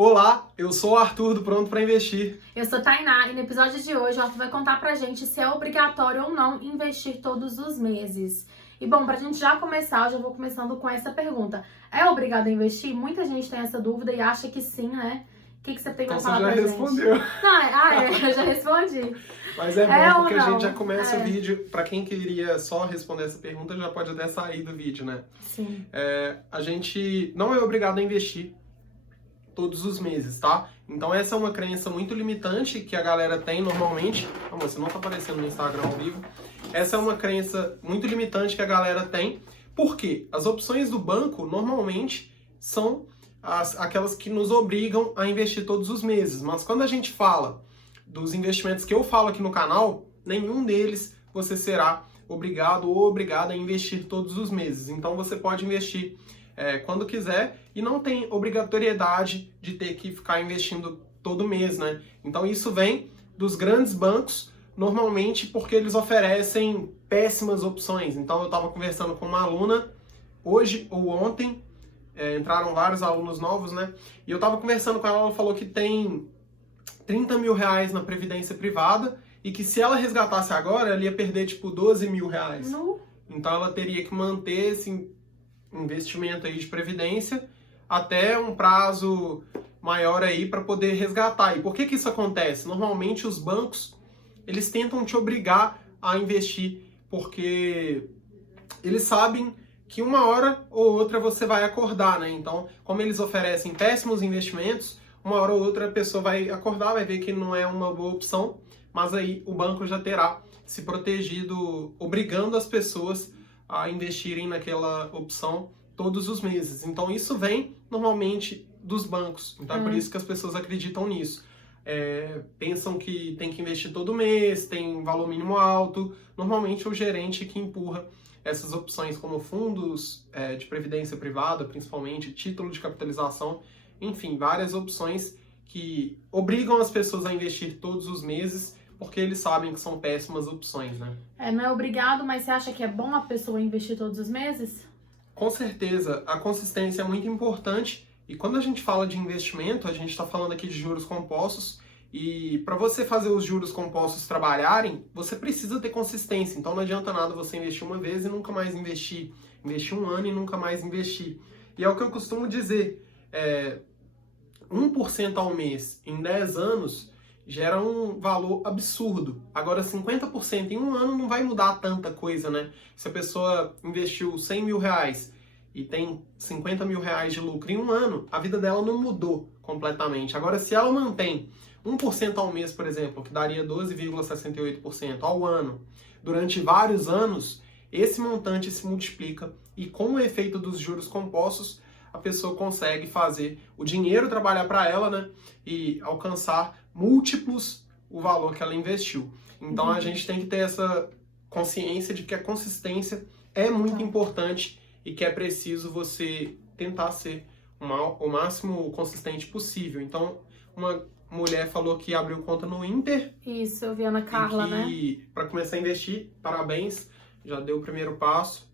Olá, eu sou o Arthur do Pronto para Investir. Eu sou Tainá e no episódio de hoje o Arthur vai contar pra gente se é obrigatório ou não investir todos os meses. E bom, pra gente já começar, eu já vou começando com essa pergunta. É obrigado a investir? Muita gente tem essa dúvida e acha que sim, né? O que você tem pra Então falar você já pra respondeu. gente? Eu já respondi. Mas é bom porque a gente já começa o É. vídeo. Para quem queria só responder essa pergunta, já pode até sair do vídeo, né? Sim. A gente não é obrigado a investir todos os meses, tá? Então essa é uma crença muito limitante que a galera tem normalmente. Amor, você não tá aparecendo no Instagram ao vivo. Essa é uma crença muito limitante que a galera tem. Por quê? As opções do banco normalmente são aquelas que nos obrigam a investir todos os meses. Mas quando a gente fala dos investimentos que eu falo aqui no canal, nenhum deles você será obrigado ou obrigada a investir todos os meses. Então você pode investir quando quiser e não tem obrigatoriedade de ter que ficar investindo todo mês, né? Então isso vem dos grandes bancos, normalmente porque eles oferecem péssimas opções. Então eu estava conversando com uma aluna hoje ou ontem, entraram vários alunos novos, né? E eu estava conversando com ela, ela falou que tem 30 mil reais na previdência privada e que se ela resgatasse agora, ela ia perder tipo 12 mil reais. No... Então ela teria que manter esse investimento aí de previdência até um prazo maior aí para poder resgatar. E por que isso acontece? Normalmente os bancos, eles tentam te obrigar a investir porque eles sabem que uma hora ou outra você vai acordar, né? Então, como eles oferecem péssimos investimentos, uma hora ou outra a pessoa vai acordar, vai ver que não é uma boa opção, mas aí o banco já terá se protegido, obrigando as pessoas a investirem naquela opção todos os meses. Então isso vem normalmente dos bancos. Então é por isso que as pessoas acreditam nisso. Pensam que tem que investir todo mês, tem valor mínimo alto. Normalmente é o gerente que empurra essas opções como fundos de previdência privada, principalmente título de capitalização, enfim, várias opções que obrigam as pessoas a investir todos os meses porque eles sabem que são péssimas opções, né? Não é obrigado, mas você acha que é bom a pessoa investir todos os meses? Com certeza, a consistência é muito importante e quando a gente fala de investimento, a gente está falando aqui de juros compostos e para você fazer os juros compostos trabalharem, você precisa ter consistência. Então não adianta nada você investir uma vez e nunca mais investir, investir um ano e nunca mais investir. E é o que eu costumo dizer, 1% ao mês em 10 anos gera um valor absurdo. Agora, 50% em um ano não vai mudar tanta coisa, né? Se a pessoa investiu 100 mil reais e tem 50 mil reais de lucro em um ano, a vida dela não mudou completamente. Agora, se ela mantém 1% ao mês, por exemplo, que daria 12,68% ao ano, durante vários anos, esse montante se multiplica e com o efeito dos juros compostos, a pessoa consegue fazer o dinheiro trabalhar para ela, né? E alcançar múltiplos o valor que ela investiu. Então a gente tem que ter essa consciência de que a consistência é muito importante e que é preciso você tentar ser o máximo consistente possível. Então, uma mulher falou que abriu conta no Inter. Isso, eu vi a Ana Carla, né? E para começar a investir, parabéns, já deu o primeiro passo.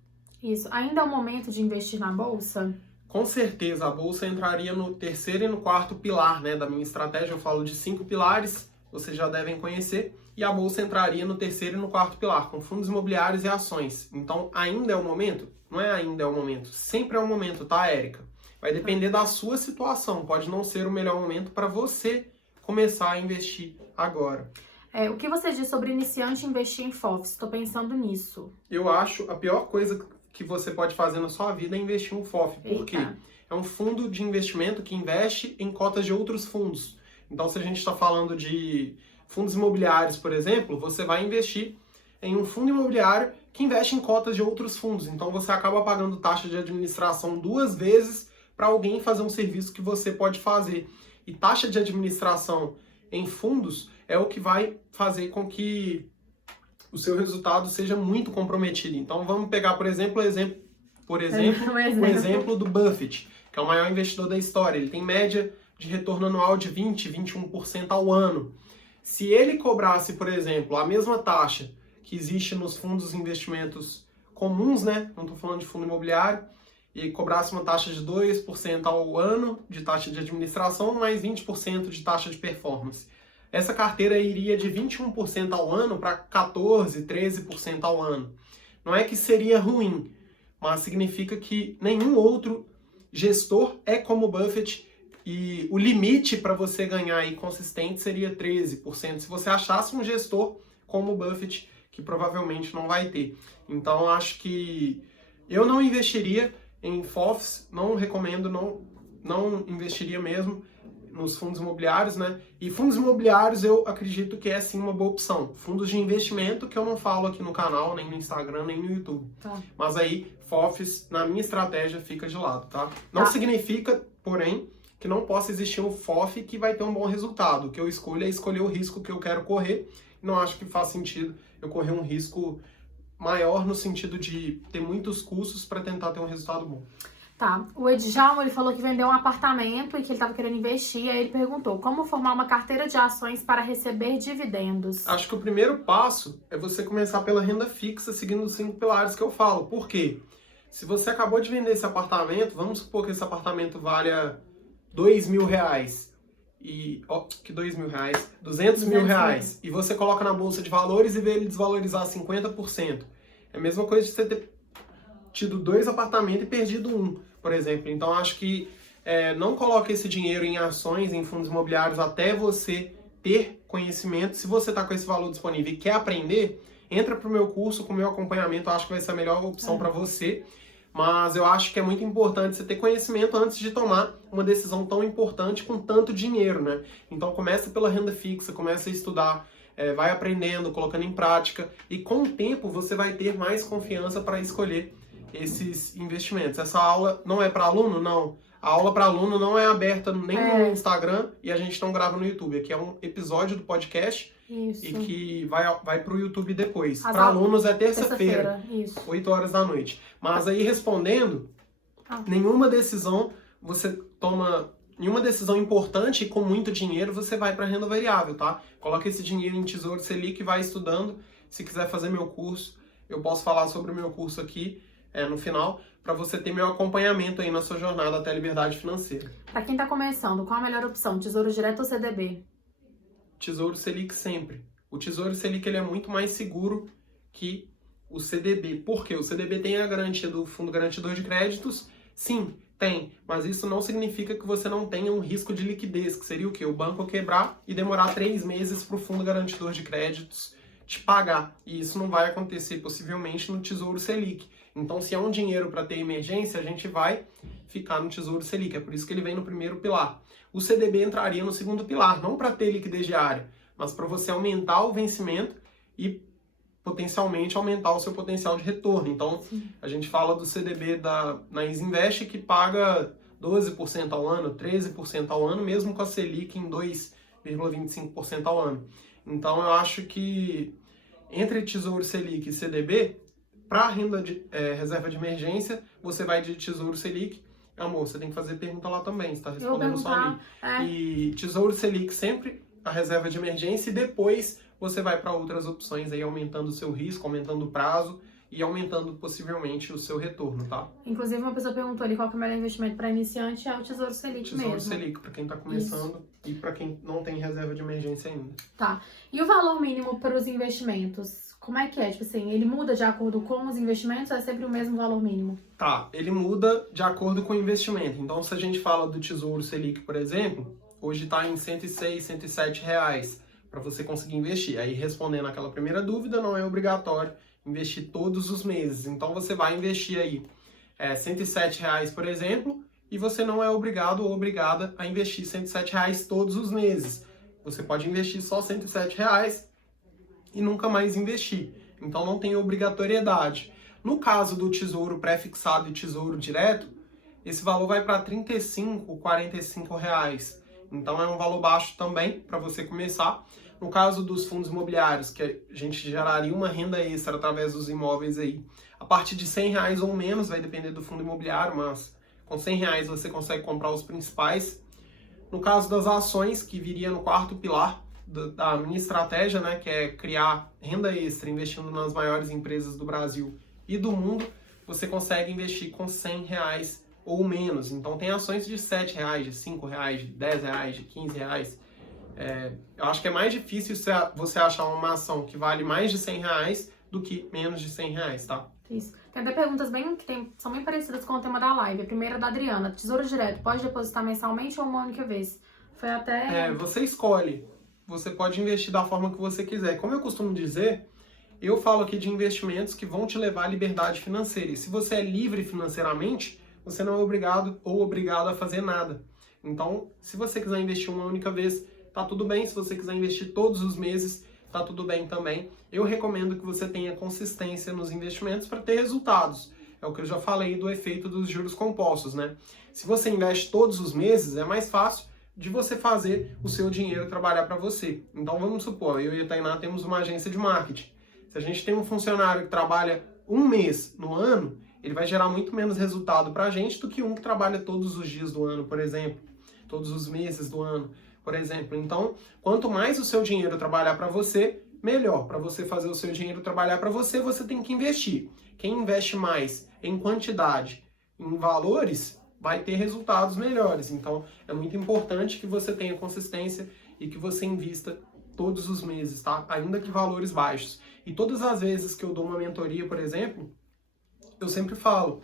Isso. Ainda é o momento de investir na bolsa? Com certeza, a bolsa entraria no terceiro e no quarto pilar, né, da minha estratégia. Eu falo de 5 pilares, vocês já devem conhecer. E a bolsa entraria no terceiro e no quarto pilar, com fundos imobiliários e ações. Então, ainda é o momento? Não é ainda é o momento. Sempre é o momento, tá, Érica? Vai depender da sua situação. Pode não ser o melhor momento para você começar a investir agora. O que você diz sobre iniciante investir em FOFs? Estou pensando nisso. Eu acho a pior coisa que você pode fazer na sua vida é investir em um FOF. Por quê? É um fundo de investimento que investe em cotas de outros fundos. Então, se a gente está falando de fundos imobiliários, por exemplo, você vai investir em um fundo imobiliário que investe em cotas de outros fundos. Então, você acaba pagando taxa de administração 2 vezes para alguém fazer um serviço que você pode fazer. E taxa de administração em fundos é o que vai fazer com que o seu resultado seja muito comprometido. Então vamos pegar, por exemplo, o exemplo do Buffett, que é o maior investidor da história. Ele tem média de retorno anual de 20, 21% ao ano. Se ele cobrasse, por exemplo, a mesma taxa que existe nos fundos de investimentos comuns, né? Não estou falando de fundo imobiliário, e cobrasse uma taxa de 2% ao ano de taxa de administração, mais 20% de taxa de performance. Essa carteira iria de 21% ao ano para 14%, 13% ao ano. Não é que seria ruim, mas significa que nenhum outro gestor é como o Buffett, e o limite para você ganhar aí consistente seria 13%, se você achasse um gestor como o Buffett, que provavelmente não vai ter. Então, acho que eu não investiria em FOFs, não recomendo, não investiria mesmo nos fundos imobiliários, né? E fundos imobiliários eu acredito que é sim uma boa opção. Fundos de investimento que eu não falo aqui no canal, nem no Instagram, nem no YouTube. Tá. Mas aí, FOFs, na minha estratégia, fica de lado, tá? Não significa, porém, que não possa existir um FOF que vai ter um bom resultado. O que eu escolho é escolher o risco que eu quero correr. Não acho que faz sentido eu correr um risco maior no sentido de ter muitos custos para tentar ter um resultado bom. Tá, o Edjalmo, ele falou que vendeu um apartamento e que ele estava querendo investir, aí ele perguntou como formar uma carteira de ações para receber dividendos. Acho que o primeiro passo é você começar pela renda fixa, seguindo os 5 pilares que eu falo. Por quê? Se você acabou de vender esse apartamento, vamos supor que esse apartamento valha R$2.000, e, que R$2.000, R$200.000, e você coloca na bolsa de valores e vê ele desvalorizar 50%. É a mesma coisa de você ter tido 2 apartamentos e perdido 1, por exemplo. Então, acho que não coloque esse dinheiro em ações, em fundos imobiliários, até você ter conhecimento. Se você está com esse valor disponível e quer aprender, entra para o meu curso com o meu acompanhamento. Eu acho que vai ser a melhor opção para você. Mas eu acho que é muito importante você ter conhecimento antes de tomar uma decisão tão importante com tanto dinheiro, né? Então começa pela renda fixa, começa a estudar, vai aprendendo, colocando em prática, e com o tempo você vai ter mais confiança para escolher esses investimentos. Essa aula não é para aluno? Não. A aula para aluno não é aberta nem no Instagram e a gente não grava no YouTube. Aqui é um episódio do podcast. Isso. E que vai pro YouTube depois. Para alunos é terça-feira, 8 horas da noite. Mas aí respondendo, nenhuma decisão importante e com muito dinheiro você vai para renda variável, tá? Coloca esse dinheiro em Tesouro Selic e vai estudando. Se quiser fazer meu curso, eu posso falar sobre o meu curso aqui no final, para você ter meu acompanhamento aí na sua jornada até a liberdade financeira. Para quem tá começando, qual a melhor opção? Tesouro Direto ou CDB? Tesouro Selic sempre. O Tesouro Selic ele é muito mais seguro que o CDB. Por quê? O CDB tem a garantia do Fundo Garantidor de Créditos? Sim, tem. Mas isso não significa que você não tenha um risco de liquidez, que seria o quê? O banco quebrar e demorar 3 meses para o Fundo Garantidor de Créditos te pagar. E isso não vai acontecer possivelmente no Tesouro Selic. Então, se é um dinheiro para ter emergência, a gente vai ficar no Tesouro Selic. É por isso que ele vem no primeiro pilar. O CDB entraria no segundo pilar, não para ter liquidez diária, mas para você aumentar o vencimento e potencialmente aumentar o seu potencial de retorno. Então, a gente fala do CDB na Isinvest que paga 12% ao ano, 13% ao ano, mesmo com a Selic em 2,25% ao ano. Então, eu acho que entre Tesouro Selic e CDB, para renda de reserva de emergência, você vai de Tesouro Selic. Amor, você tem que fazer pergunta lá também, você está respondendo só ali. E Tesouro Selic sempre a reserva de emergência e depois você vai para outras opções aí, aumentando o seu risco, aumentando o prazo e aumentando possivelmente o seu retorno, tá? Inclusive uma pessoa perguntou ali qual que é o melhor investimento para iniciante, é o Tesouro Selic mesmo. Tesouro Selic, para quem está começando e para quem não tem reserva de emergência ainda. Tá. E o valor mínimo para os investimentos? Como é que é? Tipo assim, ele muda de acordo com os investimentos ou é sempre o mesmo valor mínimo? Tá, ele muda de acordo com o investimento. Então, se a gente fala do Tesouro Selic, por exemplo, hoje está em R$106, R$107 para você conseguir investir. Aí, respondendo aquela primeira dúvida, não é obrigatório investir todos os meses. Então, você vai investir aí R$107, por exemplo, e você não é obrigado ou obrigada a investir R$107 todos os meses. Você pode investir só R$107 e nunca mais investir. Então não tem obrigatoriedade. No caso do tesouro pré-fixado e tesouro direto, esse valor vai para R$35, R$45. Então é um valor baixo também para você começar. No caso dos fundos imobiliários, que a gente geraria uma renda extra através dos imóveis aí, a partir de R$100 ou menos, vai depender do fundo imobiliário, mas com R$100 você consegue comprar os principais. No caso das ações, que viria no quarto pilar da minha estratégia, né, que é criar renda extra investindo nas maiores empresas do Brasil e do mundo, você consegue investir com R$100 ou menos. Então tem ações de R$7, de R$5, de R$10, de R$15. Eu acho que é mais difícil você achar uma ação que vale mais de R$100 do que menos de R$100, tá? Isso. Tem até perguntas são bem parecidas com o tema da live. A primeira é da Adriana. Tesouro direto, pode depositar mensalmente ou uma única vez? Foi até... Você escolhe. Você pode investir da forma que você quiser. Como eu costumo dizer, eu falo aqui de investimentos que vão te levar à liberdade financeira. E se você é livre financeiramente, você não é obrigado ou obrigada a fazer nada. Então, se você quiser investir uma única vez, tá tudo bem. Se você quiser investir todos os meses, tá tudo bem também. Eu recomendo que você tenha consistência nos investimentos para ter resultados. É o que eu já falei do efeito dos juros compostos, né? Se você investe todos os meses, é mais fácil de você fazer o seu dinheiro trabalhar para você. Então, vamos supor, eu e a Tainá temos uma agência de marketing. Se a gente tem um funcionário que trabalha um mês no ano, ele vai gerar muito menos resultado para a gente do que um que trabalha todos os dias do ano, por exemplo. Todos os meses do ano, por exemplo. Então, quanto mais o seu dinheiro trabalhar para você, melhor. Para você fazer o seu dinheiro trabalhar para você, você tem que investir. Quem investe mais em quantidade, em valores, vai ter resultados melhores. Então, é muito importante que você tenha consistência e que você invista todos os meses, tá? Ainda que valores baixos. E todas as vezes que eu dou uma mentoria, por exemplo, eu sempre falo,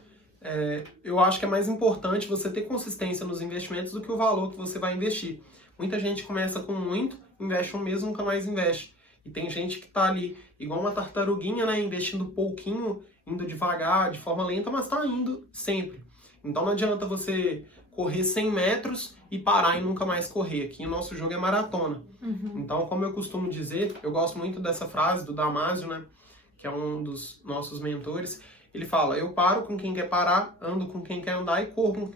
eu acho que é mais importante você ter consistência nos investimentos do que o valor que você vai investir. Muita gente começa com muito, investe um mês, nunca mais investe. E tem gente que tá ali, igual uma tartaruguinha, né, investindo pouquinho, indo devagar, de forma lenta, mas tá indo sempre. Então não adianta você correr 100 metros e parar e nunca mais correr. Aqui o nosso jogo é maratona. Então, como eu costumo dizer, eu gosto muito dessa frase do Damásio, né, que é um dos nossos mentores. Ele fala, eu paro com quem quer parar, ando com quem quer andar e corro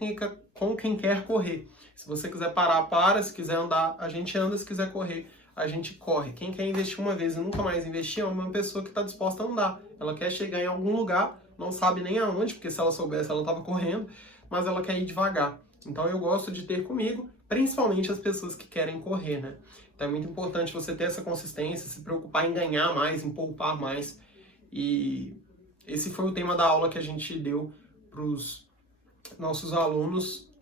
com quem quer correr. Se você quiser parar, para. Se quiser andar, a gente anda. Se quiser correr, a gente corre. Quem quer investir uma vez e nunca mais investir é uma pessoa que está disposta a andar. Ela quer chegar em algum lugar, não sabe nem aonde, porque se ela soubesse, ela estava correndo, mas ela quer ir devagar. Então eu gosto de ter comigo, principalmente as pessoas que querem correr, né? Então é muito importante você ter essa consistência, se preocupar em ganhar mais, em poupar mais. E esse foi o tema da aula que a gente deu para os nossos alunos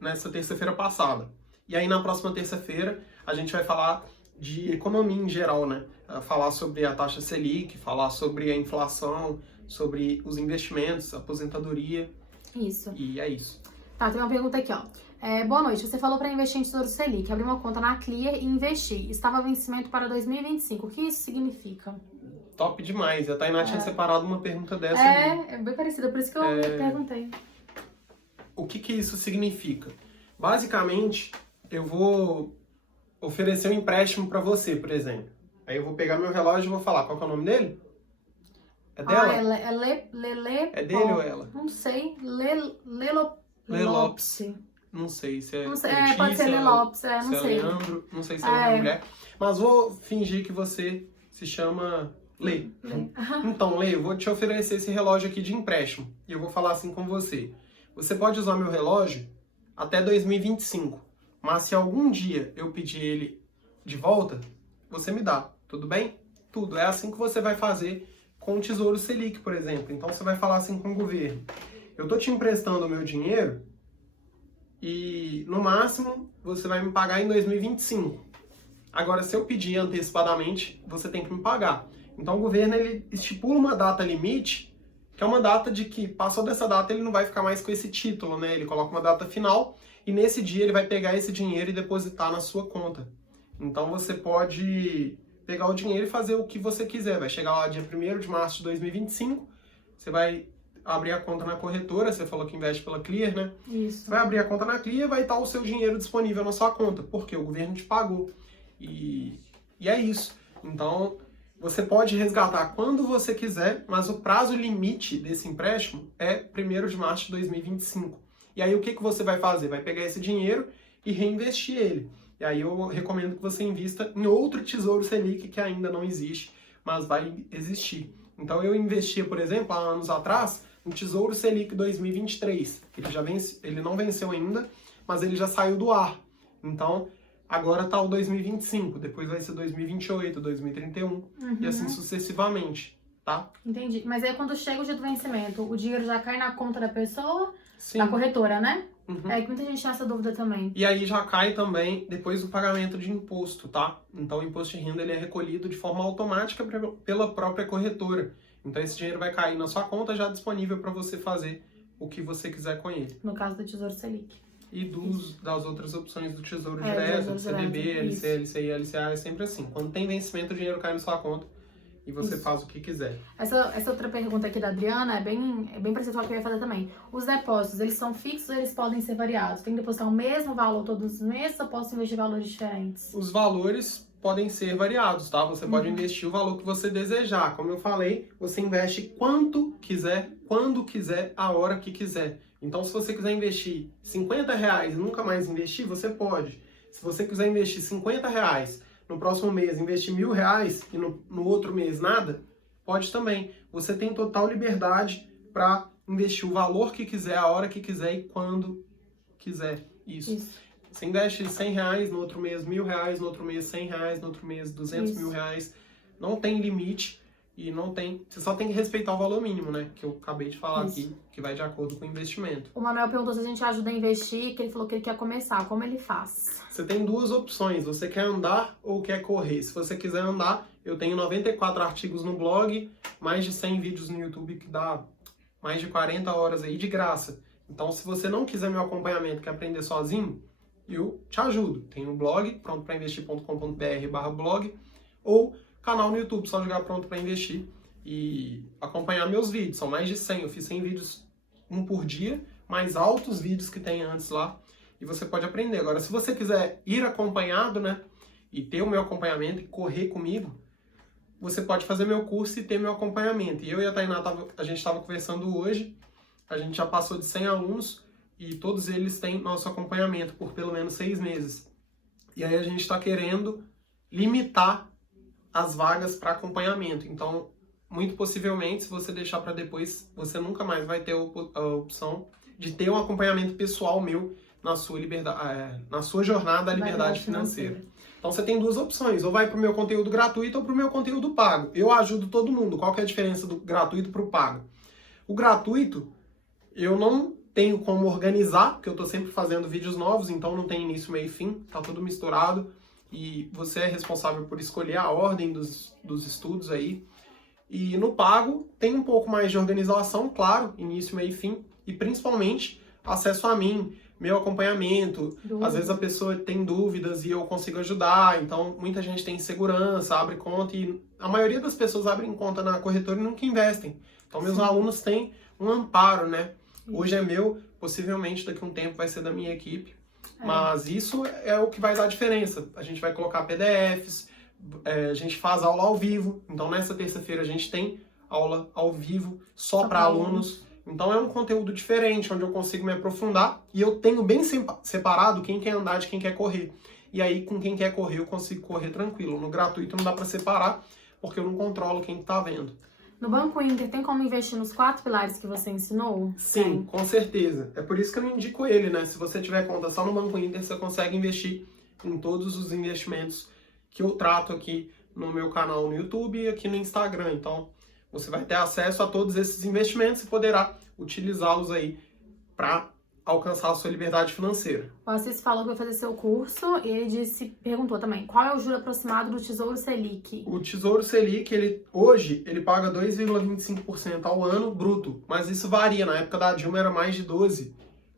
nessa terça-feira passada. E aí na próxima terça-feira a gente vai falar de economia em geral, né? Falar sobre a taxa Selic, falar sobre a inflação, sobre os investimentos, aposentadoria. Isso. E é isso. Tá, tem uma pergunta aqui, ó. Boa noite, você falou para investir em Tesouro Selic, abrir uma conta na Clear e investir. Estava vencimento para 2025. O que isso significa? Top demais. A Tainá tinha separado uma pergunta dessa. É bem parecida, por isso que eu perguntei. O que isso significa? Basicamente, eu vou oferecer um empréstimo para você, por exemplo. Aí eu vou pegar meu relógio e vou falar. Qual que é o nome dele? É dela? É dele ou ela? Não sei. Lelopes. Não sei se é Letícia, pode ser Lelopes, não se sei. É Leandro, não sei se é uma mulher. Mas vou fingir que você se chama Lê. Então, Lê, eu vou te oferecer esse relógio aqui de empréstimo. E eu vou falar assim com você. Você pode usar meu relógio até 2025. Mas se algum dia eu pedir ele de volta, você me dá. Tudo bem? Tudo. É assim que você vai fazer com o Tesouro Selic, por exemplo. Então você vai falar assim com o governo. Eu tô te emprestando o meu dinheiro e, no máximo, você vai me pagar em 2025. Agora, se eu pedir antecipadamente, você tem que me pagar. Então, o governo ele estipula uma data limite, que é uma data de que, passou dessa data, ele não vai ficar mais com esse título, né? Ele coloca uma data final e, nesse dia, ele vai pegar esse dinheiro e depositar na sua conta. Então, você pode pegar o dinheiro e fazer o que você quiser. Vai chegar lá dia 1º de março de 2025, você vai abrir a conta na corretora, você falou que investe pela Clear, né? Isso. Vai abrir a conta na Clear e vai estar o seu dinheiro disponível na sua conta, porque o governo te pagou. E é isso. Então, você pode resgatar quando você quiser, mas o prazo limite desse empréstimo é 1º de março de 2025. E aí, o que você vai fazer? Vai pegar esse dinheiro e reinvestir ele. E aí, eu recomendo que você invista em outro Tesouro Selic que ainda não existe, mas vai existir. Então, eu investia, por exemplo, há anos atrás, no Tesouro Selic 2023. Ele não venceu ainda, mas ele já saiu do ar. Então, agora está o 2025, depois vai ser 2028, 2031, e assim sucessivamente. tá? Entendi. Mas aí quando chega o dia do vencimento, o dinheiro já cai na conta da pessoa, Sim. da corretora, né? Uhum. É que muita gente tem essa dúvida também. E aí já cai também depois do pagamento de imposto, tá? Então o imposto de renda ele é recolhido de forma automática pela própria corretora. Então esse dinheiro vai cair na sua conta já disponível para você fazer o que você quiser com ele. No caso do Tesouro Selic. E das outras opções do Tesouro Do Direto, Tesouro CDB, Direto, LC, LCI, LCA, é sempre assim. Quando tem vencimento, o dinheiro cai na sua conta e você faz o que quiser. Essa outra pergunta aqui da Adriana é bem parecida com a que eu ia fazer também. Os depósitos, eles são fixos ou eles podem ser variados? Tem que depositar o mesmo valor todos os meses ou posso investir em valores diferentes? Os valores podem ser variados, tá? Você pode investir o valor que você desejar. Como eu falei, você investe quanto quiser, quando quiser, a hora que quiser. Então, se você quiser investir R$50 e nunca mais investir, você pode. Se você quiser investir R$50 no próximo mês, investir R$1.000 e no outro mês nada, pode também. Você tem total liberdade para investir o valor que quiser, a hora que quiser e quando quiser. Isso. Você investe R$100 no outro mês, R$1.000, no outro mês R$100, no outro mês R$200.000. Não tem limite e não tem... Você só tem que respeitar o valor mínimo, né? Que eu acabei de falar aqui, que vai de acordo com o investimento. O Manuel perguntou se a gente ajuda a investir, que ele falou que ele quer começar. Como ele faz? Você tem duas opções. Você quer andar ou quer correr? Se você quiser andar, eu tenho 94 artigos no blog, mais de 100 vídeos no YouTube, que dá mais de 40 horas aí de graça. Então, se você não quiser meu acompanhamento, quer aprender sozinho, eu te ajudo. Tem um blog, prontoprainvestir.com.br/blog, ou canal no YouTube, só jogar Pronto para Investir e acompanhar meus vídeos. São mais de 100, eu fiz 100 vídeos, um por dia, mais altos vídeos que tem antes lá, e você pode aprender. Agora, se você quiser ir acompanhado, né, e ter o meu acompanhamento e correr comigo, você pode fazer meu curso e ter meu acompanhamento. E eu e a Tainá, a gente estava conversando hoje, a gente já passou de 100 alunos, e todos eles têm nosso acompanhamento por pelo menos 6 meses. E aí a gente está querendo limitar as vagas para acompanhamento. Então, muito possivelmente, se você deixar para depois, você nunca mais vai ter a opção de ter um acompanhamento pessoal meu na sua na sua jornada à liberdade financeira. Então, você tem duas opções. Ou vai para o meu conteúdo gratuito ou para o meu conteúdo pago. Eu ajudo todo mundo. Qual que é a diferença do gratuito para o pago? O gratuito, eu não tenho como organizar, porque eu estou sempre fazendo vídeos novos, então não tem início, meio e fim, tá tudo misturado. E você é responsável por escolher a ordem dos estudos aí. E no pago tem um pouco mais de organização, claro, início, meio e fim, e principalmente acesso a mim, meu acompanhamento. Às vezes a pessoa tem dúvidas e eu consigo ajudar, então muita gente tem insegurança, abre conta, e a maioria das pessoas abrem conta na corretora e nunca investem. Então meus alunos têm um amparo, né? Hoje é meu, possivelmente daqui a um tempo vai ser da minha equipe. Mas isso é o que vai dar diferença. A gente vai colocar PDFs, a gente faz aula ao vivo. Então, nessa terça-feira, a gente tem aula ao vivo só para alunos. Então, é um conteúdo diferente, onde eu consigo me aprofundar. E eu tenho bem separado quem quer andar de quem quer correr. E aí, com quem quer correr, eu consigo correr tranquilo. No gratuito, não dá para separar, porque eu não controlo quem está vendo. No Banco Inter, tem como investir nos 4 pilares que você ensinou? Sim, com certeza. É por isso que eu não indico ele, né? Se você tiver conta só no Banco Inter, você consegue investir em todos os investimentos que eu trato aqui no meu canal no YouTube e aqui no Instagram. Então, você vai ter acesso a todos esses investimentos e poderá utilizá-los aí para alcançar a sua liberdade financeira. O Assis falou que vai fazer seu curso e ele perguntou também, qual é o juro aproximado do Tesouro Selic? O Tesouro Selic, hoje, ele paga 2,25% ao ano bruto, mas isso varia. Na época da Dilma era mais de 12%,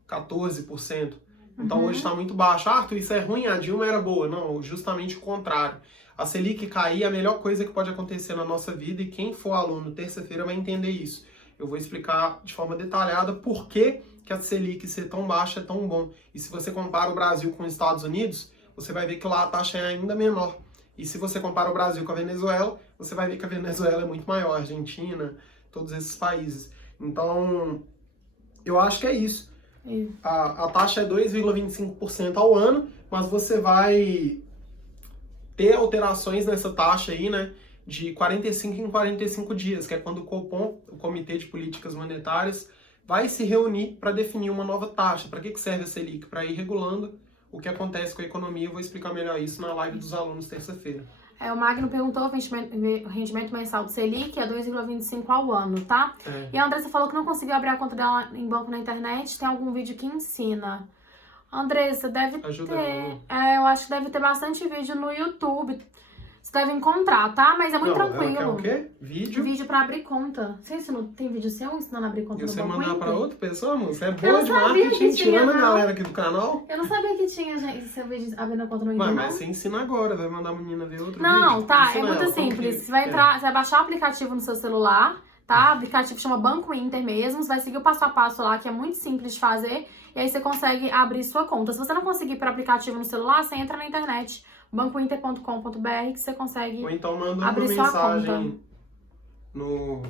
14%. Então hoje está muito baixo. Arthur, isso é ruim, a Dilma era boa. Não, justamente o contrário. A Selic cair é a melhor coisa que pode acontecer na nossa vida e quem for aluno terça-feira vai entender isso. Eu vou explicar de forma detalhada por que a Selic ser tão baixa é tão bom. E se você compara o Brasil com os Estados Unidos, você vai ver que lá a taxa é ainda menor. E se você compara o Brasil com a Venezuela, você vai ver que a Venezuela é muito maior, a Argentina, todos esses países. Então, eu acho que é isso. A taxa é 2,25% ao ano, mas você vai ter alterações nessa taxa aí, né, de 45 em 45 dias, que é quando o Copom, o Comitê de Políticas Monetárias, vai se reunir para definir uma nova taxa. Para que serve a Selic? Para ir regulando o que acontece com a economia. Eu vou explicar melhor isso na live dos alunos terça-feira. O Magno perguntou o rendimento mensal do Selic é 2,25 ao ano, tá? E a Andressa falou que não conseguiu abrir a conta dela em banco na internet. Tem algum vídeo que ensina? Andressa, deve Ajuda ter. Eu acho que deve ter bastante vídeo no YouTube. Você deve encontrar, tá? Mas é muito tranquilo. Quer o quê? Vídeo? Vídeo pra abrir conta. Você não tem vídeo seu ensinando a abrir conta E no você banco mandar Inter? pra outra pessoa, moça? Você é Eu boa não de sabia marketing, que tinha, tirando a não. galera aqui do canal. Eu não sabia que tinha, gente, seu vídeo abrindo conta no Inter, Ué, não. mas você ensina agora, vai mandar a menina ver outro Não, vídeo? tá, Ensina é muito ela, como simples. que- Você vai entrar, você vai baixar o aplicativo no seu celular, tá? O aplicativo chama Banco Inter mesmo, você vai seguir o passo a passo lá, que é muito simples de fazer, e aí você consegue abrir sua conta. Se você não conseguir por aplicativo no celular, você entra na internet, bancointer.com.br, que você consegue Ou então manda uma abrir sua mensagem no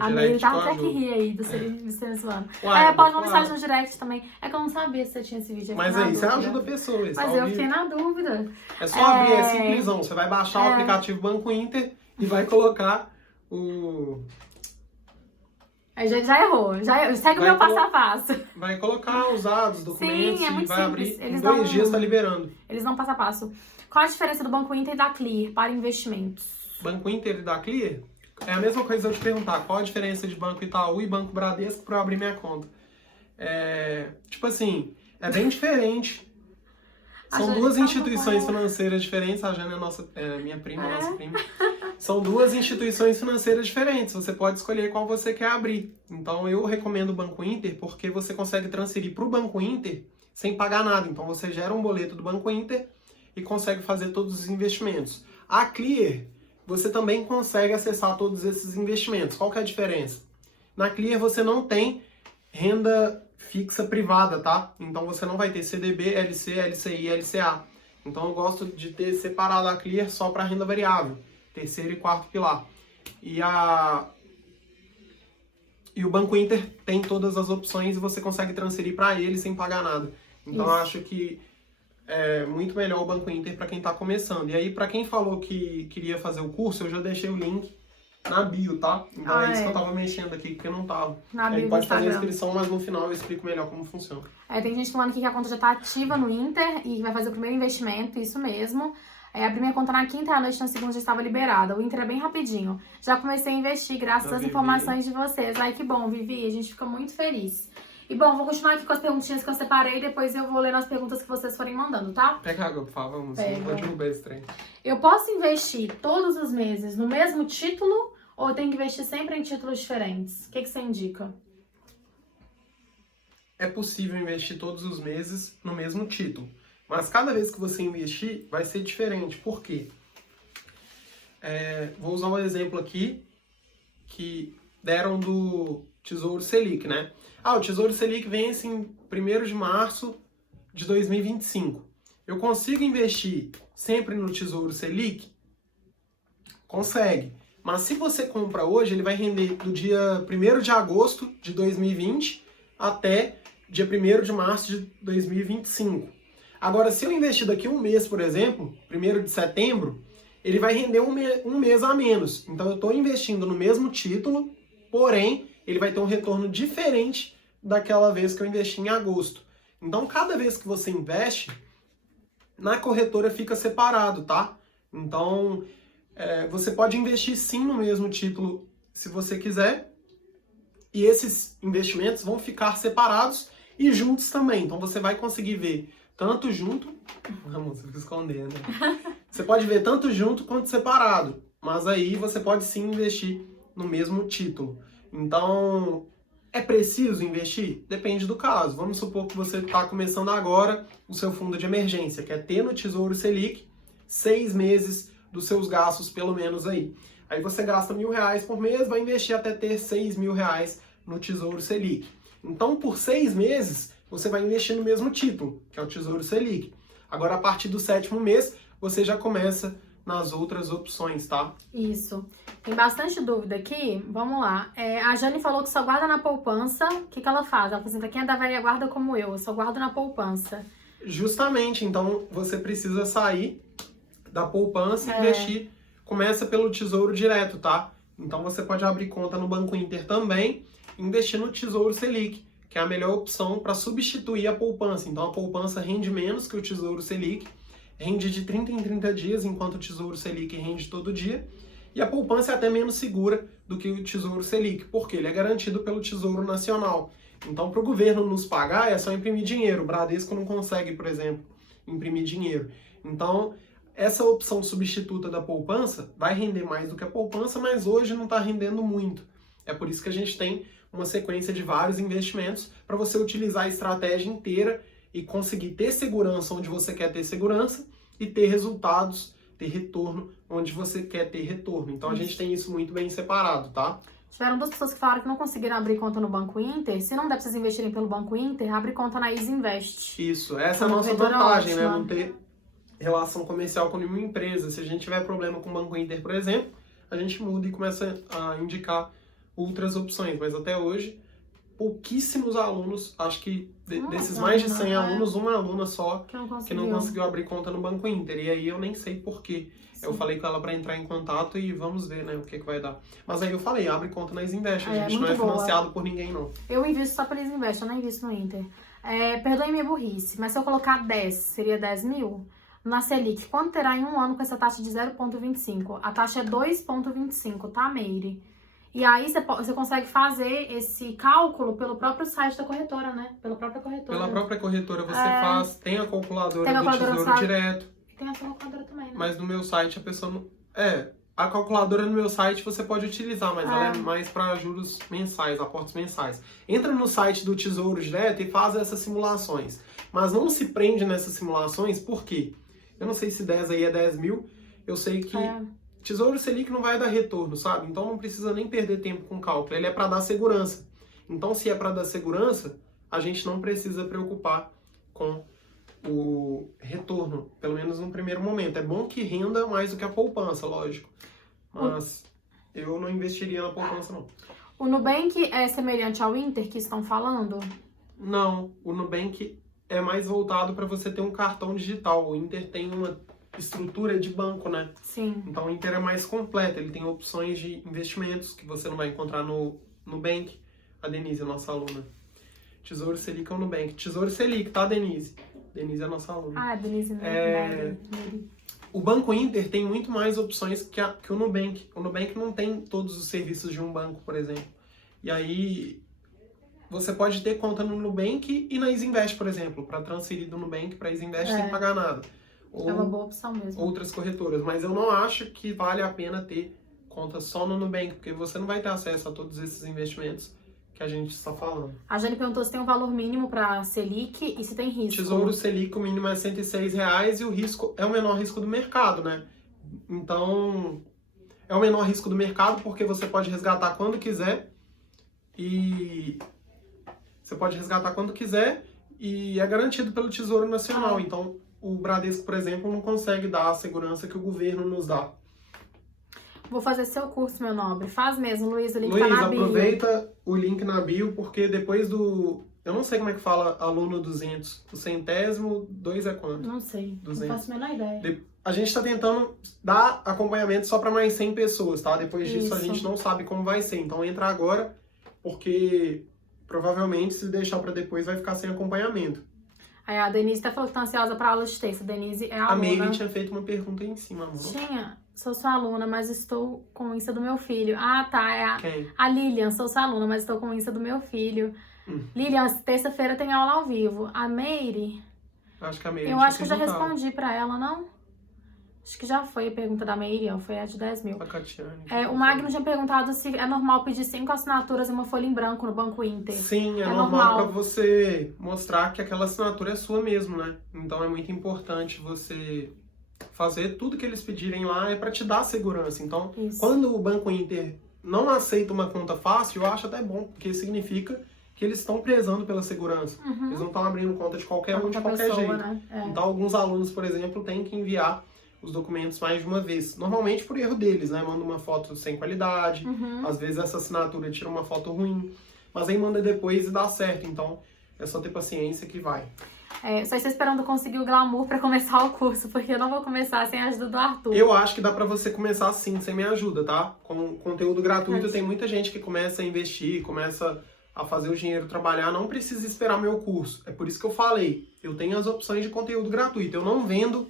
a Meire direct tá que eu até que ajudo. rir aí do ser zoando. Uai, Pode mandar claro. mensagem no direct também. É que eu não sabia se você tinha esse vídeo. eu Mas fiquei na aí, você dúvida. ajuda pessoas. Mas tá? eu fiquei na dúvida. É só abrir, é simplesão. Você vai baixar o aplicativo Banco Inter e vai colocar o... Aí já errou. Segue o Vai meu passo a passo. Vai colocar os dados, documentos, é e muito vai simples. abrir. Eles Em 2 dão- dias tá liberando. Eles dão passo a passo. Qual a diferença do Banco Inter e da Clear para investimentos? Banco Inter e da Clear, é a mesma coisa eu te perguntar qual a diferença de Banco Itaú e Banco Bradesco para eu abrir minha conta. Tipo assim, é bem diferente. A São Jane duas tá instituições bom. financeiras diferentes. A Jane é minha prima, nossa prima. São duas instituições financeiras diferentes. Você pode escolher qual você quer abrir. Então eu recomendo o Banco Inter porque você consegue transferir para o Banco Inter sem pagar nada. Então você gera um boleto do Banco Inter e consegue fazer todos os investimentos. A Clear, você também consegue acessar todos esses investimentos. Qual que é a diferença? Na Clear você não tem renda fixa privada, tá? Então você não vai ter CDB, LC, LCI, LCA. Então eu gosto de ter separado a Clear só para renda variável, terceiro e quarto pilar. E o Banco Inter tem todas as opções e você consegue transferir para ele sem pagar nada. Então eu acho que é muito melhor o Banco Inter para quem está começando. E aí, para quem falou que queria fazer o curso, eu já deixei o link na bio, tá? Então é isso que eu tava mexendo aqui, porque não tava. Na bio Aí do pode fazer a Instagram. inscrição, mas no final eu explico melhor como funciona. Tem gente falando aqui que a conta já tá ativa no Inter e vai fazer o primeiro investimento, isso mesmo. Abri minha conta na quinta e à noite, na segunda já estava liberada. O Inter é bem rapidinho. Já comecei a investir graças às Vivi. informações de vocês. Ai, que bom, Vivi. A gente fica muito feliz. E bom, vou continuar aqui com as perguntinhas que eu separei. Depois eu vou ler as perguntas que vocês forem mandando, tá? Pega água, por favor, moça. Pega. Não vou derrubar esse trem. Eu posso investir todos os meses no mesmo título ou eu tenho que investir sempre em títulos diferentes? O que você indica? É possível investir todos os meses no mesmo título. Mas cada vez que você investir, vai ser diferente. Por quê? Vou usar um exemplo aqui que deram do Tesouro Selic, né? O Tesouro Selic vence em 1º de março de 2025. Eu consigo investir sempre no Tesouro Selic? Consegue. Mas se você compra hoje, ele vai render do dia 1º de agosto de 2020 até dia 1º de março de 2025. Agora, se eu investir daqui um mês, por exemplo, 1º de setembro, ele vai render um mês a menos. Então, eu estou investindo no mesmo título, porém, ele vai ter um retorno diferente daquela vez que eu investi em agosto. Então, cada vez que você investe, na corretora fica separado, tá? Então, você pode investir sim no mesmo título se você quiser, e esses investimentos vão ficar separados e juntos também. Então, você vai conseguir ver tanto junto... Vamos esconder, né? Você pode ver tanto junto quanto separado, mas aí você pode sim investir no mesmo título. Então, é preciso investir? Depende do caso. Vamos supor que você está começando agora o seu fundo de emergência, que é ter no Tesouro Selic 6 meses dos seus gastos, pelo menos aí. Aí você gasta R$1.000 por mês, vai investir até ter R$6.000 no Tesouro Selic. Então, por 6 meses, você vai investir no mesmo título, que é o Tesouro Selic. Agora, a partir do 7º mês, você já começa nas outras opções, tá? Isso. Tem bastante dúvida aqui. Vamos lá. A Jane falou que só guarda na poupança. O que ela faz? Ela falou assim, pra quem é da velha guarda como eu só guardo na poupança. Justamente, então você precisa sair da poupança e investir. Começa pelo Tesouro Direto, tá? Então você pode abrir conta no Banco Inter também e investir no Tesouro Selic, que é a melhor opção para substituir a poupança. Então a poupança rende menos que o Tesouro Selic rende de 30 em 30 dias, enquanto o Tesouro Selic rende todo dia. E a poupança é até menos segura do que o Tesouro Selic, porque ele é garantido pelo Tesouro Nacional. Então, para o governo nos pagar, é só imprimir dinheiro. O Bradesco não consegue, por exemplo, imprimir dinheiro. Então, essa opção substituta da poupança vai render mais do que a poupança, mas hoje não está rendendo muito. É por isso que a gente tem uma sequência de vários investimentos para você utilizar a estratégia inteira e conseguir ter segurança onde você quer ter segurança e ter resultados, ter retorno onde você quer ter retorno. Então, a gente tem isso muito bem separado, tá? Tiveram 2 pessoas que falaram que não conseguiram abrir conta no Banco Inter. Se não der pra vocês investirem pelo Banco Inter, abre conta na Easy Invest. Isso, essa é a nossa vantagem, né? Não ter relação comercial com nenhuma empresa. Se a gente tiver problema com o Banco Inter, por exemplo, a gente muda e começa a indicar outras opções. Mas até hoje, pouquíssimos alunos, acho que desses mais de 100 alunos, uma aluna só que não conseguiu abrir conta no Banco Inter. E aí eu nem sei por quê. Eu falei com ela para entrar em contato e vamos ver, né, o que vai dar. Mas aí eu falei, abre conta na Easy Invest, a gente não é financiado por ninguém, não. Eu invisto só pela Easy Invest, eu não invisto no Inter. Perdoe minha burrice, mas se eu colocar 10, seria 10 mil? Na Selic, quanto terá em um ano com essa taxa de 0,25? A taxa é 2,25, tá, Meire? E aí você consegue fazer esse cálculo pelo próprio site da corretora, né? Pela própria corretora. Pela própria corretora você faz, tem a calculadora do Tesouro Direto. Tem a calculadora também, né? Mas no meu site a pessoa não... a calculadora no meu site você pode utilizar, mas ela é mais para juros mensais, aportes mensais. Entra no site do Tesouro Direto e faz essas simulações. Mas não se prende nessas simulações, por quê? Eu não sei se 10 aí é 10 mil, eu sei que Tesouro Selic não vai dar retorno, sabe? Então não precisa nem perder tempo com cálculo, ele é para dar segurança. Então se é para dar segurança, a gente não precisa preocupar com o retorno, pelo menos no primeiro momento. É bom que renda mais do que a poupança, lógico. Mas eu não investiria na poupança, não. O Nubank é semelhante ao Inter que estão falando? Não, o Nubank é mais voltado para você ter um cartão digital. O Inter tem uma estrutura de banco, né? Sim. Então o Inter é mais completo, ele tem opções de investimentos que você não vai encontrar no Nubank. A Denise é nossa aluna. Tesouro Selic é o Nubank. Tesouro Selic, tá, Denise? Denise é a nossa aluna. Denise. O Banco Inter tem muito mais opções que o Nubank. O Nubank não tem todos os serviços de um banco, por exemplo. E aí, você pode ter conta no Nubank e na Easy Invest, por exemplo, para transferir do Nubank para Easy Invest sem pagar nada. Ou é uma boa opção mesmo. Outras corretoras. Mas eu não acho que vale a pena ter conta só no Nubank, porque você não vai ter acesso a todos esses investimentos que a gente está falando. A Jane perguntou se tem um valor mínimo para Selic e se tem risco. Tesouro Selic, o mínimo é R$ 106 e o risco é o menor risco do mercado, né? Então, é o menor risco do mercado porque você pode resgatar quando quiser e é garantido pelo Tesouro Nacional. Então, o Bradesco, por exemplo, não consegue dar a segurança que o governo nos dá. Vou fazer seu curso, meu nobre. Faz mesmo, Luiz, o link Luiz, tá na bio. aproveita o link na bio, porque depois do... Eu não sei como é que fala aluno 200. O 100º, 2 é quanto? Não sei, 200. não faço a menor ideia. A gente tá tentando dar acompanhamento só para mais 100 pessoas, tá? Depois disso a Isso. gente não sabe como vai ser. Então entra agora, porque provavelmente se deixar para depois vai ficar sem acompanhamento. Aí a Denise até falou que tá ansiosa pra aula de texto. A Denise é aluna. A Meire tinha feito uma pergunta aí em cima, amor. Sou sua aluna, mas estou com o Insta do meu filho. Ah, tá. Quem? A Lilian, sou sua aluna, mas estou com o Insta do meu filho. Lilian, terça-feira tem aula ao vivo. A Meire... Acho que a Meire Eu acho que eu já respondi pra ela, não? Acho que já foi a pergunta da Meire, foi a de 10 mil. A Catiane. O Magno tinha perguntado se é normal pedir 5 assinaturas e uma folha em branco no Banco Inter. Sim, é normal para você mostrar que aquela assinatura é sua mesmo, né? Então é muito importante você fazer tudo que eles pedirem lá, é para te dar segurança. Então, quando o Banco Inter não aceita uma conta fácil, eu acho até bom, porque significa que eles estão prezando pela segurança. Eles não estão abrindo conta de qualquer um, de qualquer jeito. Né? Então, alguns alunos, por exemplo, têm que enviar os documentos mais de uma vez. Normalmente por erro deles, né? Manda uma foto sem qualidade, às vezes essa assinatura tira uma foto ruim, mas aí manda depois e dá certo. Então, é só ter paciência que vai. Só estou esperando conseguir o glamour para começar o curso, porque eu não vou começar sem a ajuda do Arthur. Eu acho que dá para você começar sim, sem minha ajuda, tá? Com conteúdo gratuito, tem muita gente que começa a investir, começa a fazer o dinheiro trabalhar, não precisa esperar meu curso. É por isso que eu falei, eu tenho as opções de conteúdo gratuito. Eu não vendo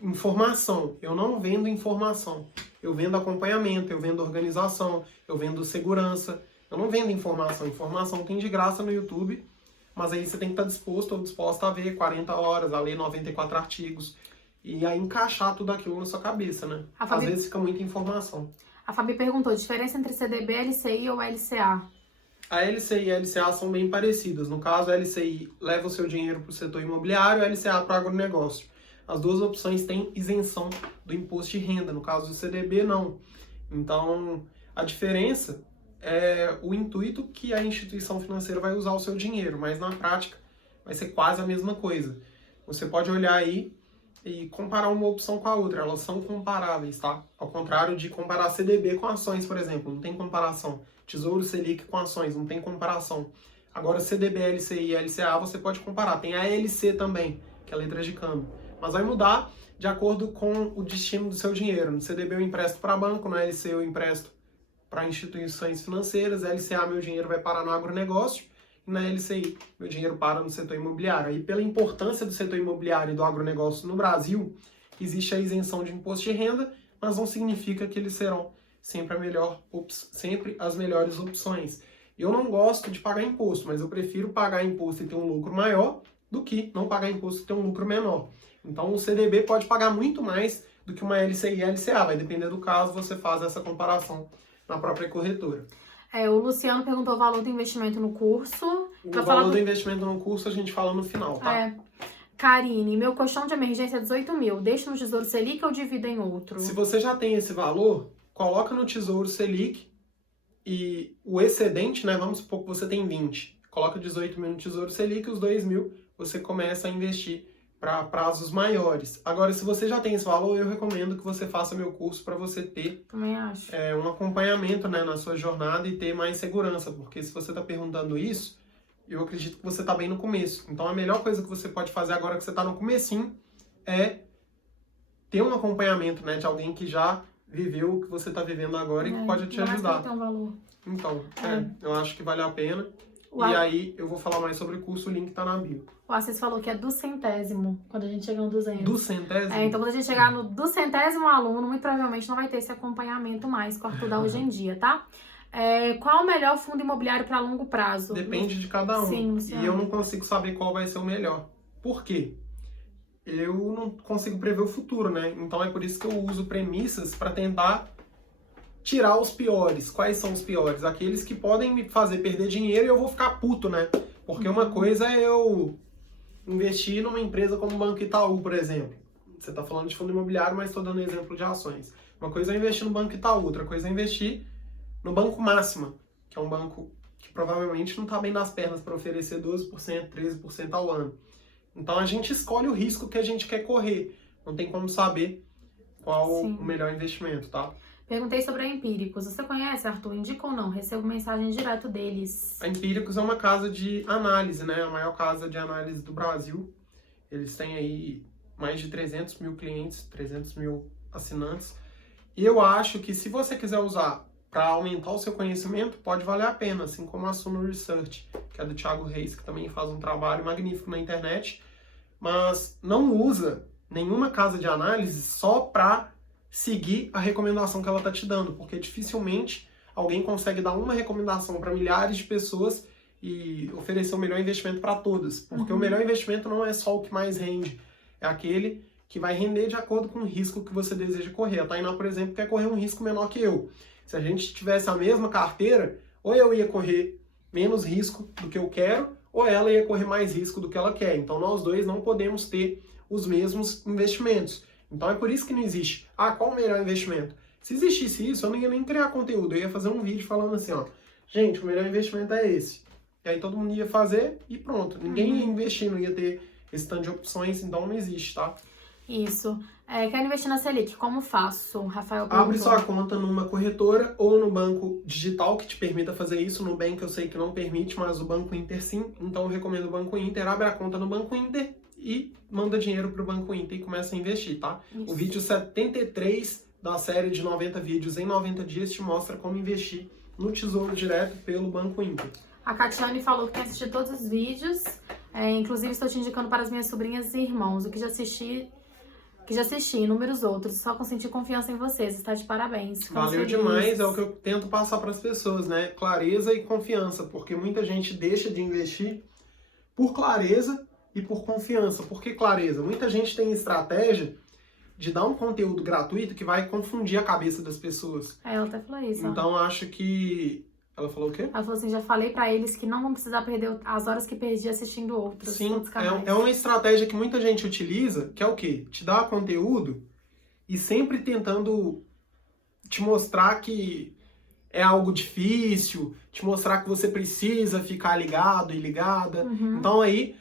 informação. Eu não vendo informação. Eu vendo acompanhamento, eu vendo organização, eu vendo segurança. Eu não vendo informação. Informação tem de graça no YouTube, mas aí você tem que estar disposto ou disposta a ver 40 horas, a ler 94 artigos. E aí encaixar tudo aquilo na sua cabeça, né? Às vezes fica muita informação. A Fabi perguntou, diferença entre CDB, LCI ou LCA? A LCI e a LCA são bem parecidas. No caso, a LCI leva o seu dinheiro para o setor imobiliário, a LCA para o agronegócio. As duas opções têm isenção do imposto de renda. No caso do CDB, não. Então, a diferença é o intuito que a instituição financeira vai usar o seu dinheiro, mas na prática vai ser quase a mesma coisa. Você pode olhar aí e comparar uma opção com a outra. Elas são comparáveis, tá? Ao contrário de comparar CDB com ações, por exemplo. Não tem comparação. Tesouro Selic com ações, não tem comparação. Agora, CDB, LCI e LCA você pode comparar. Tem a LC também, que é a letra de câmbio. Mas vai mudar de acordo com o destino do seu dinheiro. No CDB eu empresto para banco, no LC eu empresto para instituições financeiras, na LCA meu dinheiro vai parar no agronegócio, e na LCI meu dinheiro para no setor imobiliário. Aí, pela importância do setor imobiliário e do agronegócio no Brasil, existe a isenção de imposto de renda, mas não significa que eles serão sempre as melhores opções. Eu não gosto de pagar imposto, mas eu prefiro pagar imposto e ter um lucro maior do que não pagar imposto e ter um lucro menor. Então o CDB pode pagar muito mais do que uma LCI e LCA, vai depender do caso, você faz essa comparação na própria corretora. O Luciano perguntou o valor do investimento no curso. O valor do investimento no curso a gente fala no final, tá? Karine, meu colchão de emergência é 18 mil. Deixo no Tesouro Selic ou divido em outro? Se você já tem esse valor, coloca no Tesouro Selic e o excedente, né? Vamos supor que você tem 20. Coloca 18 mil no Tesouro Selic e os 2 mil você começa a investir para prazos maiores. Agora, se você já tem esse valor, eu recomendo que você faça meu curso para você ter um acompanhamento, né, na sua jornada e ter mais segurança. Porque se você está perguntando isso, eu acredito que você está bem no começo. Então, a melhor coisa que você pode fazer agora que você está no comecinho é ter um acompanhamento, né, de alguém que já viveu o que você está vivendo agora e que pode te ajudar. Tem um valor. Então, eu acho que vale a pena. E aí, eu vou falar mais sobre o curso, o link tá na bio. O Assis falou que é do centésimo, quando a gente chegar no 200. Do centésimo? Então quando a gente chegar no do centésimo aluno, muito provavelmente não vai ter esse acompanhamento mais com o Arthur dá hoje em dia, tá? Qual o melhor fundo imobiliário para longo prazo? Depende de cada um. Sim, Luciano. E eu não consigo saber qual vai ser o melhor. Por quê? Eu não consigo prever o futuro, né? Então é por isso que eu uso premissas para tentar tirar os piores. Quais são os piores? Aqueles que podem me fazer perder dinheiro e eu vou ficar puto, né? Porque uma coisa é eu investir numa empresa como o Banco Itaú, por exemplo. Você está falando de fundo imobiliário, mas estou dando exemplo de ações. Uma coisa é investir no Banco Itaú, outra coisa é investir no Banco Máxima, que é um banco que provavelmente não está bem nas pernas para oferecer 12%, 13% ao ano. Então a gente escolhe o risco que a gente quer correr. Não tem como saber qual o melhor investimento, tá? Perguntei sobre a Empíricos. Você conhece, Arthur? Indica ou não? Recebo mensagem direto deles. A Empíricos é uma casa de análise, né? A maior casa de análise do Brasil. Eles têm aí mais de 300 mil clientes, 300 mil assinantes. E eu acho que se você quiser usar para aumentar o seu conhecimento, pode valer a pena, assim como a Suno Research, que é do Thiago Reis, que também faz um trabalho magnífico na internet. Mas não usa nenhuma casa de análise só para seguir a recomendação que ela está te dando, porque dificilmente alguém consegue dar uma recomendação para milhares de pessoas e oferecer o melhor investimento para todas, porque o melhor investimento não é só o que mais rende, é aquele que vai render de acordo com o risco que você deseja correr. A Tainá, por exemplo, quer correr um risco menor que eu. Se a gente tivesse a mesma carteira, ou eu ia correr menos risco do que eu quero, ou ela ia correr mais risco do que ela quer. Então nós dois não podemos ter os mesmos investimentos. Então é por isso que não existe, qual o melhor investimento? Se existisse isso, eu não ia nem criar conteúdo, eu ia fazer um vídeo falando assim, gente, o melhor investimento é esse. E aí todo mundo ia fazer e pronto. Ninguém ia investir, não ia ter esse tanto de opções, então não existe, tá? Isso. Quero investir na Selic, como faço? Rafael perguntou. Abre sua conta numa corretora ou no banco digital que te permita fazer isso. No Nubank eu sei que não permite, mas o Banco Inter sim. Então eu recomendo o Banco Inter. Abre a conta no Banco Inter e manda dinheiro pro Banco Inter e começa a investir, tá? Isso. O vídeo 73 da série de 90 vídeos em 90 dias te mostra como investir no Tesouro Direto pelo Banco Inter. A Catiane falou que quer assistir todos os vídeos. Inclusive estou te indicando para as minhas sobrinhas e irmãos. O que já assisti que já assisti inúmeros outros, só com sentir confiança em vocês. Está de parabéns. Ficamos Valeu felizes. demais, é o que eu tento passar para as pessoas, né? Clareza e confiança, porque muita gente deixa de investir por clareza e por confiança. Por que clareza? Muita gente tem estratégia de dar um conteúdo gratuito que vai confundir a cabeça das pessoas. Ela até falou isso. Ó. Então, acho que... Ela falou o quê? Ela falou assim, já falei pra eles que não vão precisar perder as horas que perdi assistindo outros. Sim, outros canais. é uma estratégia que muita gente utiliza, que é o quê? Te dar conteúdo e sempre tentando te mostrar que é algo difícil, te mostrar que você precisa ficar ligado e ligada. Uhum. Então aí,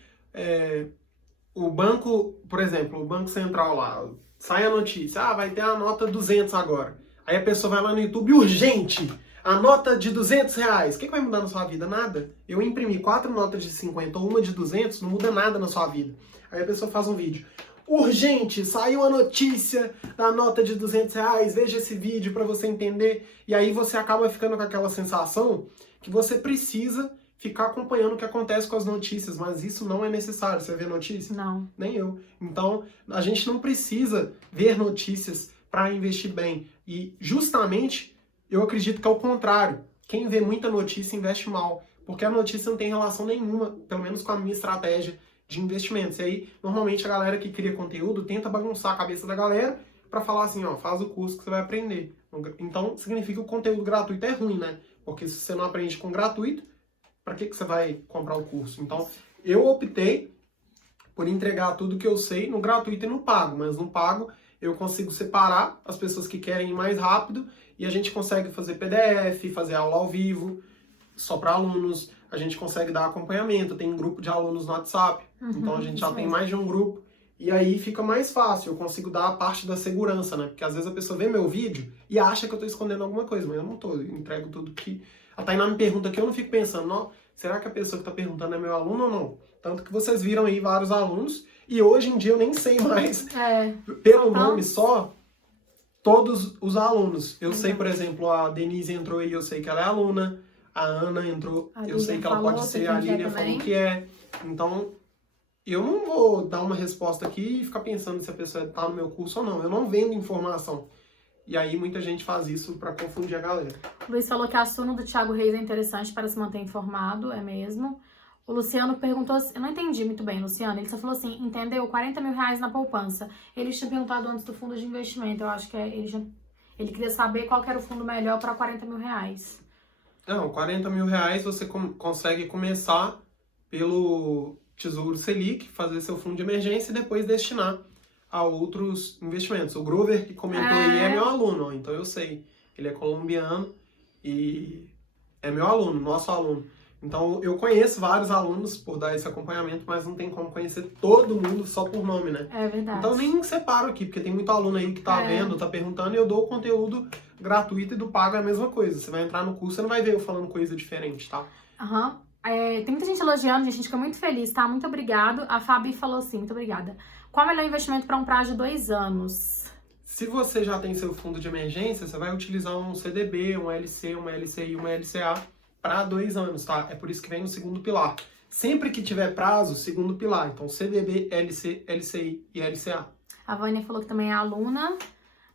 o banco, por exemplo, o Banco Central lá, sai a notícia, vai ter a nota 200 agora. Aí a pessoa vai lá no YouTube, urgente! A nota de R$200, o que vai mudar na sua vida? Nada. Eu imprimi 4 notas de 50 ou uma de 200, não muda nada na sua vida. Aí a pessoa faz um vídeo. Urgente, saiu a notícia da nota de R$200, veja esse vídeo para você entender. E aí você acaba ficando com aquela sensação que você precisa ficar acompanhando o que acontece com as notícias, mas isso não é necessário. Você vê notícia? Não. Nem eu. Então, a gente não precisa ver notícias para investir bem. E justamente... eu acredito que é o contrário. Quem vê muita notícia investe mal, porque a notícia não tem relação nenhuma, pelo menos com a minha estratégia de investimentos. E aí, normalmente, a galera que cria conteúdo tenta bagunçar a cabeça da galera para falar assim, faz o curso que você vai aprender. Então, significa que o conteúdo gratuito é ruim, né? Porque se você não aprende com gratuito, para que você vai comprar o curso? Então, eu optei por entregar tudo que eu sei no gratuito e no pago, mas no pago eu consigo separar as pessoas que querem ir mais rápido e a gente consegue fazer PDF, fazer aula ao vivo, só para alunos, a gente consegue dar acompanhamento, tem um grupo de alunos no WhatsApp, então a gente já tem mais de um grupo, e aí fica mais fácil, eu consigo dar a parte da segurança, né? Porque às vezes a pessoa vê meu vídeo e acha que eu tô escondendo alguma coisa, mas eu não tô, eu entrego tudo que... A Tainá me pergunta aqui, eu não fico pensando, será que a pessoa que tá perguntando é meu aluno ou não? Tanto que vocês viram aí vários alunos, e hoje em dia eu nem sei mais, pelo nome só, todos os alunos. Eu sei, por exemplo, a Denise entrou aí, eu sei que ela é aluna, a Ana entrou, eu sei que ela pode ser, a Lilian falou que é. Então, eu não vou dar uma resposta aqui e ficar pensando se a pessoa tá no meu curso ou não. Eu não vendo informação. E aí muita gente faz isso para confundir a galera. O Luiz falou que a súmula do Thiago Reis é interessante para se manter informado, é mesmo. O Luciano perguntou, eu não entendi muito bem, Luciano, ele só falou assim, entendeu? R$40 mil na poupança. Ele tinha perguntado antes do fundo de investimento, eu acho que ele queria saber qual que era o fundo melhor para R$40 mil. Não, R$40 mil você consegue começar pelo Tesouro Selic, fazer seu fundo de emergência e depois destinar a outros investimentos. O Grover, que comentou aí, é meu aluno, então eu sei. Ele é colombiano e é meu aluno, nosso aluno. Então, eu conheço vários alunos por dar esse acompanhamento, mas não tem como conhecer todo mundo só por nome, né? É verdade. Então, nem separo aqui, porque tem muito aluno aí que tá vendo, tá perguntando, e eu dou o conteúdo gratuito e do pago é a mesma coisa. Você vai entrar no curso, você não vai ver eu falando coisa diferente, tá? Tem muita gente elogiando, a gente fica muito feliz, tá? Muito obrigado. A Fabi falou assim, muito obrigada. Qual é o melhor investimento para um prazo de 2 anos? Se você já tem seu fundo de emergência, você vai utilizar um CDB, um LC, uma LCI, uma LCA, para 2 anos, tá? É por isso que vem no segundo pilar. Sempre que tiver prazo, segundo pilar. Então, CDB, LC, LCI e LCA. A Vânia falou que também é aluna.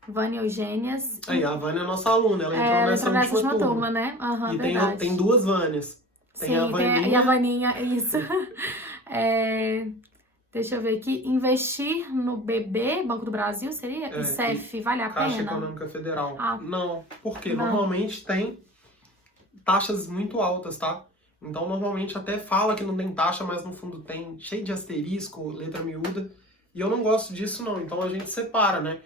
Vânia Eugênias. Aí, a Vânia é nossa aluna. Ela entrou nessa última turma. Né? E tem 2 Vânias. Tem a Vaninha. E a Vaninha, isso. Deixa eu ver aqui. Investir no BB, Banco do Brasil, seria? O CEF, vale a Caixa pena? Econômica Federal. Ah. Não, porque Não. Normalmente tem taxas muito altas, tá? Então, normalmente até fala que não tem taxa, mas no fundo tem, cheio de asterisco, letra miúda. E eu não gosto disso, não. Então, a gente separa, né?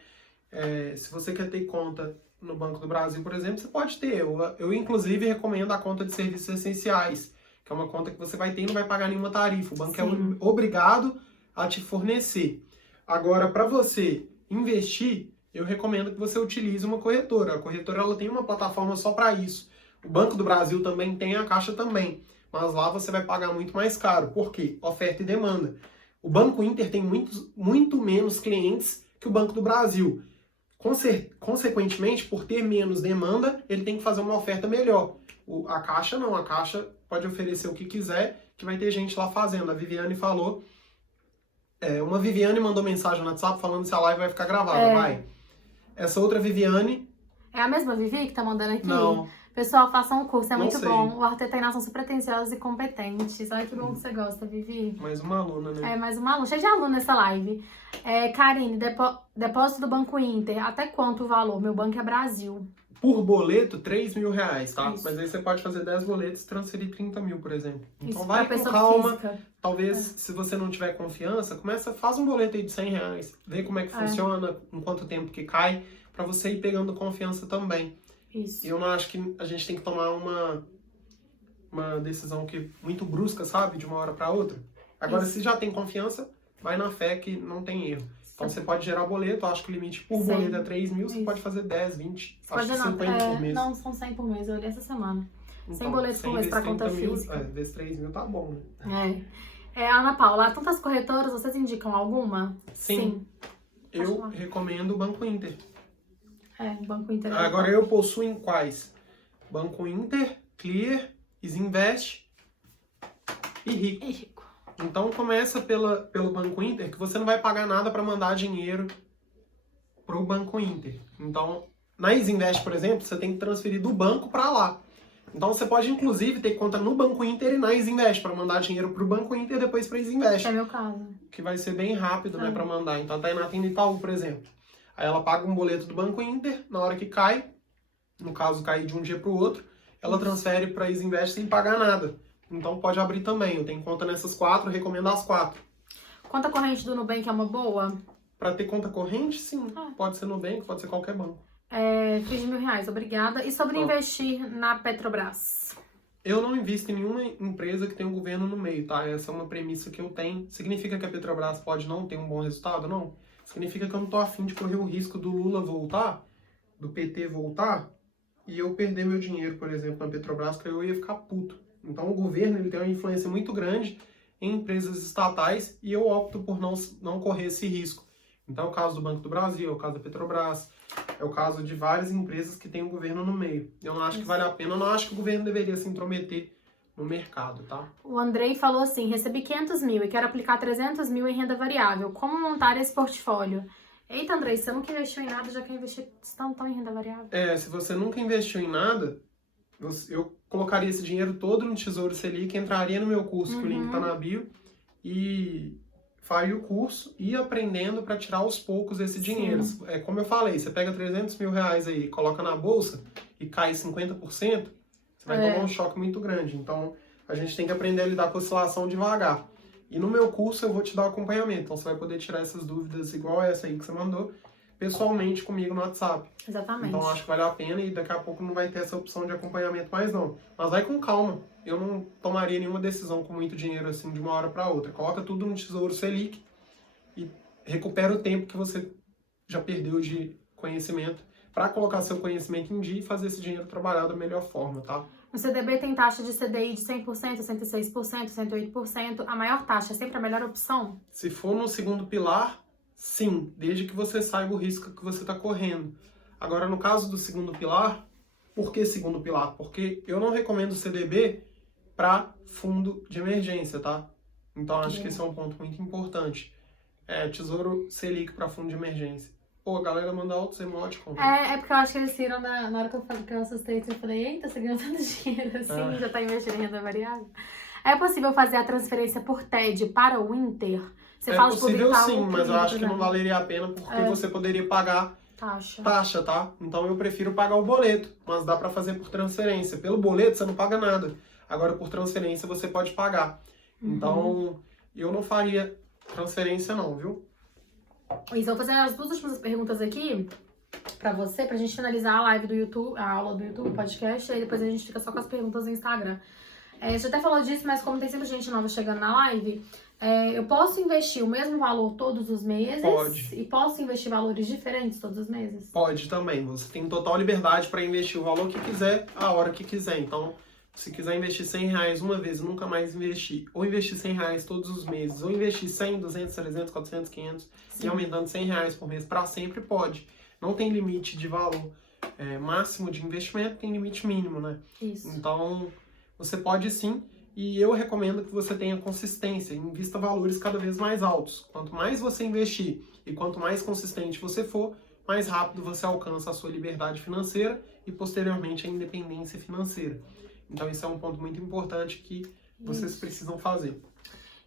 Se você quer ter conta no Banco do Brasil, por exemplo, você pode ter. Eu inclusive, recomendo a conta de serviços essenciais, que é uma conta que você vai ter e não vai pagar nenhuma tarifa. O banco é obrigado a te fornecer. Agora, para você investir, eu recomendo que você utilize uma corretora. A corretora ela tem uma plataforma só para isso. O Banco do Brasil também tem, a Caixa também. Mas lá você vai pagar muito mais caro. Por quê? Oferta e demanda. O Banco Inter tem muito menos clientes que o Banco do Brasil. Consequentemente, por ter menos demanda, ele tem que fazer uma oferta melhor. A Caixa não. A Caixa pode oferecer o que quiser, que vai ter gente lá fazendo. A Viviane falou Uma Viviane mandou mensagem no WhatsApp falando se a live vai ficar gravada. Vai. Essa outra Viviane... É a mesma Vivi que tá mandando aqui? Não. Pessoal, façam um curso, é Não muito sei. bom. O Arthur tem nação super pretensiosos e competentes. Olha que bom que você gosta, Vivi. Mais uma aluna, né? Mais uma aluna. Cheio de aluno nessa live. Karine, depósito do Banco Inter. Até quanto o valor? Meu banco é Brasil. Por boleto, R$3.000, tá? Isso. Mas aí você pode fazer 10 boletos e transferir 30 mil, por exemplo. Então Isso, vai pra com pessoa calma. física. Talvez, se você não tiver confiança, faz um boleto aí de R$100. Vê como é que funciona, em quanto tempo que cai, pra você ir pegando confiança também. Isso. Eu não acho que a gente tem que tomar uma decisão muito brusca, sabe? De uma hora pra outra. Agora, se já tem confiança, vai na fé que não tem erro. Então, você pode gerar boleto, eu acho que o limite por boleto é 3 mil, você pode fazer 10, 20, acho que 50 por mês. Não, são 100 por mês, eu olhei essa semana. Então, 100 boletos por mês pra conta física. Vezes 3 mil tá bom, né? Ana Paula, tantas corretoras, vocês indicam alguma? Sim. Eu recomendo o Banco Inter. Banco Inter. Agora, eu possuo em quais? Banco Inter, Clear, Isinvest e Rico. Então, começa pelo Banco Inter, que você não vai pagar nada para mandar dinheiro pro Banco Inter. Então, na Isinvest, por exemplo, você tem que transferir do banco para lá. Então, você pode, inclusive, ter conta no Banco Inter e na Isinvest, para mandar dinheiro pro Banco Inter e depois pra Isinvest. É meu caso. Que vai ser bem rápido, né, para mandar. Então, a Tainá tem no Itaú, por exemplo. Aí ela paga um boleto do Banco Inter, na hora que cai, no caso, cair de um dia pro outro, ela transfere para Isinvest sem pagar nada. Então pode abrir também. Eu tenho conta nessas 4, recomendo as 4. Conta corrente do Nubank é uma boa? Para ter conta corrente, sim. Pode ser Nubank, pode ser qualquer banco. Fiz R$1.000, obrigada. E sobre investir na Petrobras? Eu não invisto em nenhuma empresa que tem um governo no meio, tá? Essa é uma premissa que eu tenho. Significa que a Petrobras pode não ter um bom resultado? Não. Significa que eu não tô afim de correr o risco do Lula voltar, do PT voltar, e eu perder meu dinheiro, por exemplo, na Petrobras, que eu ia ficar puto. Então o governo ele tem uma influência muito grande em empresas estatais e eu opto por não correr esse risco. Então é o caso do Banco do Brasil, é o caso da Petrobras, é o caso de várias empresas que têm o governo no meio. Eu não acho que vale a pena, eu não acho que o governo deveria se intrometer no mercado, tá? O Andrei falou assim, recebi 500 mil e quero aplicar 300 mil em renda variável. Como montar esse portfólio? Eita, Andrei, você nunca investiu em nada, já quer investir tão em renda variável? Se você nunca investiu em nada, eu colocaria esse dinheiro todo no Tesouro Selic, entraria no meu curso, que o link tá na bio, e faria o curso e ia aprendendo para tirar aos poucos esse dinheiro. Como eu falei, você pega 300 mil reais aí, coloca na bolsa e cai 50%, você vai tomar um choque muito grande. Então, a gente tem que aprender a lidar com a oscilação devagar. E no meu curso eu vou te dar o acompanhamento, então você vai poder tirar essas dúvidas igual essa aí que você mandou, pessoalmente comigo no WhatsApp. Exatamente. Então acho que vale a pena e daqui a pouco não vai ter essa opção de acompanhamento mais não. Mas vai com calma. Eu não tomaria nenhuma decisão com muito dinheiro assim de uma hora para outra. Coloca tudo no Tesouro Selic e recupera o tempo que você já perdeu de conhecimento para colocar seu conhecimento em dia e fazer esse dinheiro trabalhar da melhor forma, tá? No CDB tem taxa de CDI de 100%, 106%, 108%. A maior taxa é sempre a melhor opção? Se for no segundo pilar, sim, desde que você saiba o risco que você está correndo. Agora, no caso do segundo pilar, por que segundo pilar? Porque eu não recomendo CDB para fundo de emergência, tá? Então, acho que esse é um ponto muito importante. Tesouro Selic para fundo de emergência. Pô, a galera manda altos emoticons. É porque eu acho que eles tiram na hora que eu falei que eu assustei, eu falei, eita, você ganhou tanto dinheiro assim, já tá investindo em renda variável. É possível fazer a transferência por TED para o Inter? Você fala possível de sim, mas eu acho que não valeria a pena porque você poderia pagar taxa, tá? Então eu prefiro pagar o boleto, mas dá pra fazer por transferência. Pelo boleto você não paga nada. Agora por transferência você pode pagar. Então eu não faria transferência não, viu? Isso, eu vou fazer as 2 últimas perguntas aqui pra você, pra gente finalizar a live do YouTube, a aula do YouTube, o podcast, e aí depois a gente fica só com as perguntas no Instagram. Você até falou disso, mas como tem sempre gente nova chegando na live, eu posso investir o mesmo valor todos os meses? Pode. E posso investir valores diferentes todos os meses? Pode também. Você tem total liberdade para investir o valor que quiser, a hora que quiser. Então, se quiser investir R$100 uma vez e nunca mais investir, ou investir R$100 todos os meses, ou investir 100, 200, 300, 400, 500, e aumentando R$100 por mês para sempre, pode. Não tem limite de valor máximo de investimento, tem limite mínimo, né? Isso. Então, você pode sim. E eu recomendo que você tenha consistência, invista valores cada vez mais altos. Quanto mais você investir e quanto mais consistente você for, mais rápido você alcança a sua liberdade financeira e, posteriormente, a independência financeira. Então, esse é um ponto muito importante que vocês precisam fazer.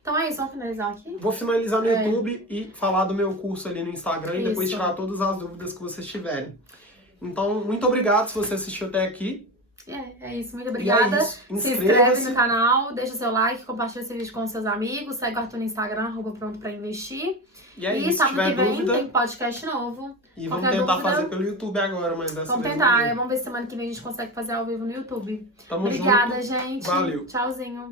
Então é isso, vamos finalizar aqui? Vou finalizar no YouTube e falar do meu curso ali no Instagram e depois Isso. tirar todas as dúvidas que vocês tiverem. Então, muito obrigado se você assistiu até aqui. É isso, muito obrigada. Isso. Se inscreve no canal, deixa seu like, compartilha esse vídeo com seus amigos, segue o Arthur no Instagram, @pronto-pra-investir. E é isso, se sábado tiver que vem dúvida... tem podcast novo. E vamos Qualquer tentar dúvida, fazer pelo YouTube agora, mas dessa vamos vez tentar, não deu. vamos ver se semana que vem a gente consegue fazer ao vivo no YouTube. Tamo Obrigada, junto. gente. Valeu. Tchauzinho.